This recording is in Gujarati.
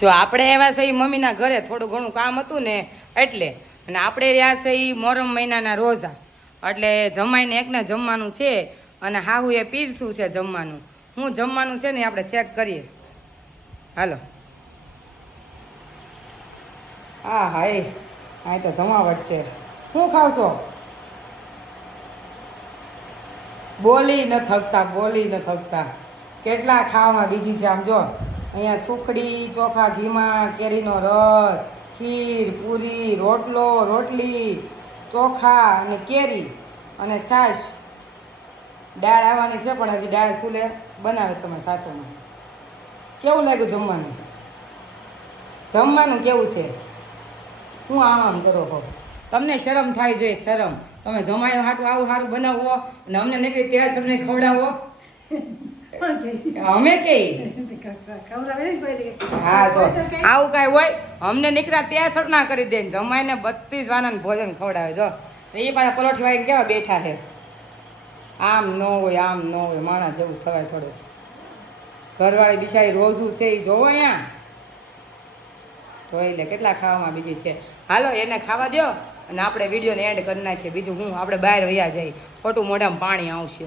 જો આપણે આવ્યા છે એ મમ્મીના ઘરે થોડું ઘણું કામ હતું ને એટલે, અને આપણે રહ્યા છે એ મોરમ મહિનાના રોઝા, એટલે જમાઈને એકને જમવાનું છે, અને હાહુ એ પીરસું છે જમવાનું. હું જમવાનું છે ને આપણે ચેક કરીએ. હાલો. હા હા એ હા તો જમાવટ છે. શું ખાવશો? બોલી ન થકતા, બોલી ન થકતા. કેટલા ખાવામાં બીજી છે આમ જો. અહીંયા સુખડી, ચોખા ઘીમાં, કેરીનો રસ, ખીર, પૂરી, રોટલો, રોટલી, ચોખા અને કેરી અને છાશ. દાળ આવવાની છે પણ હજી દાળ સુલે બનાવે તમારા સાસુમાં. કેવું લાગ્યું જમવાનું? જમવાનું કેવું છે? હું આમ કરો હો, તમને શરમ થાય જોઈએ, શરમ. તમે જમાયો હાટું આવું સારું બનાવો અને અમને નીકળી ત્યાં તમને ખવડાવો. અમે કઈ હા તો આવું કાંઈ હોય, અમને નીકળ્યા ત્યાં છટના કરી દે ને જમાઈને બધી જ વાનાને ભોજન ખવડાવે. જો એ પાછા પલોઠી વાળીને કેવા બેઠા છે. આમ ન હોય, આમ ન હોય, માણસ જેવું થવાય થોડું. ઘરવાળી બિચારી રોજું છે એ જોવો અહીંયા જોઈ લે કેટલા ખાવામાં બીજી છે. હાલો એને ખાવા દો અને આપણે વિડીયોને એન્ડ કરી નાખીએ. બીજું હું આપણે બહાર વયા જઈએ, ખોટું મોઢામાં પાણી આવશે.